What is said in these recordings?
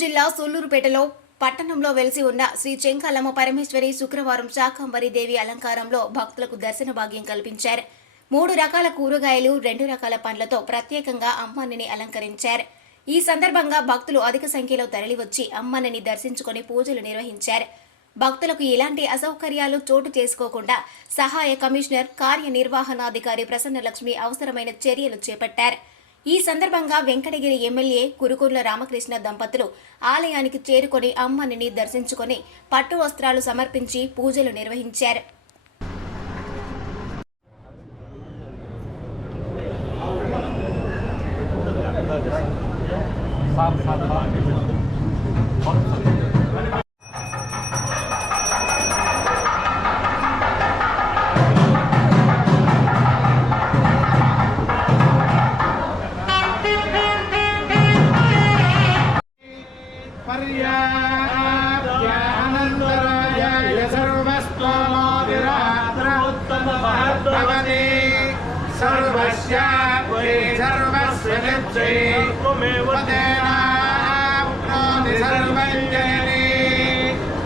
జిల్లా సూళ్లూరుపేటలో పట్టణంలో వెలిసి ఉన్న శ్రీ చెంకాలమ్మ పరమేశ్వరి శుక్రవారం శాకంబరి దేవి అలంకారంలో భక్తులకు దర్శన భాగ్యం కల్పించారు. 3 రకాల కూరగాయలు 2 రకాల పండ్లతో ప్రత్యేకంగా అమ్మనిని అలంకరించారు. ఈ సందర్భంగా భక్తులు అధిక సంఖ్యలో తరలివచ్చి అమ్మనిని దర్శించుకొని పూజలు నిర్వహించారు. భక్తులకు ఎలాంటి అసౌకర్యాలు చోటు చేసుకోకుండా సహాయ కమిషనర్ కార్యనిర్వహణాధికారి ప్రసన్నలక్ష్మి అవసరమైన చర్యలు చేపట్టారు. ఈ సందర్భంగా వెంకటగిరి ఎమ్మెల్యే కురుకుర్ల రామకృష్ణ దంపతులు ఆలయానికి చేరుకొని అమ్మనిని దర్శించుకొని పట్టు వస్త్రాలు సమర్పించి పూజలు నిర్వహించారు.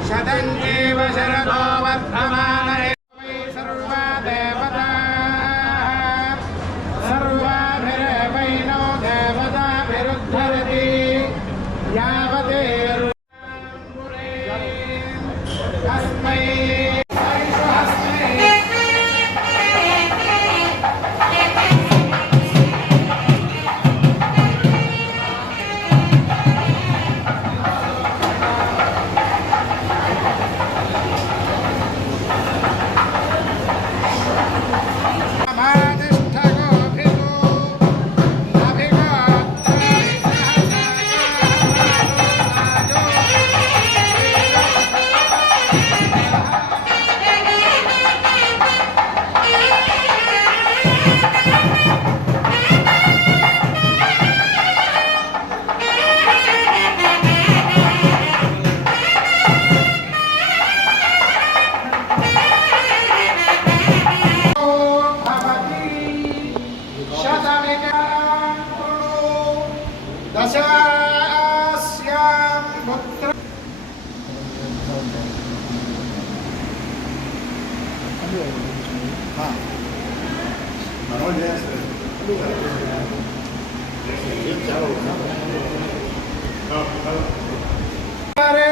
शतञ्जीव शरदो वर्धमानः सर्वा देवता सर्वाभिरेवैनो देवताभिरुद्धरति यावते तस्मै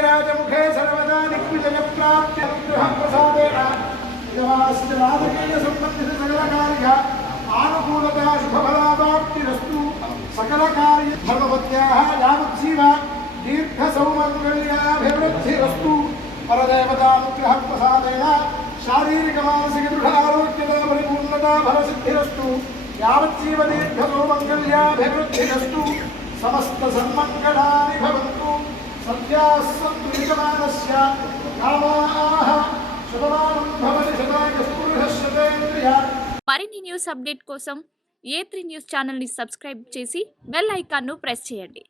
राजमुखे सर्वदा निकुंजय प्राप्य अनुग्रह प्रसादेन संबंधित सकल कार्य आनुकूलता शुभफलाप्तिरस्तु सकल कार्य धर्मवत्याः यावज्जीव दीर्घ सौमंगल्याभिवृद्धिरस्तु परदेवतानुग्रह प्रसादेन शारीरिक मानसिक दृढ़ आरोग्यता परिपूर्णता फलसिद्धिरस्तु यावज्जीव दीर्घ सौमंगल्याभिवृद्धिरस्तु समस्त सन्मंगलानि भवन्तु सत्याः सन्तु यजमानस्य कामाः శతమానం భవతి శతాయ పురుష శతేంద్రియ. మరిన్ని న్యూస్ అప్డేట్ కోసం A3 న్యూస్ ఛానల్ ని సబ్స్క్రైబ్ చేసి బెల్ ఐకాన్ ను ప్రెస్ చేయండి.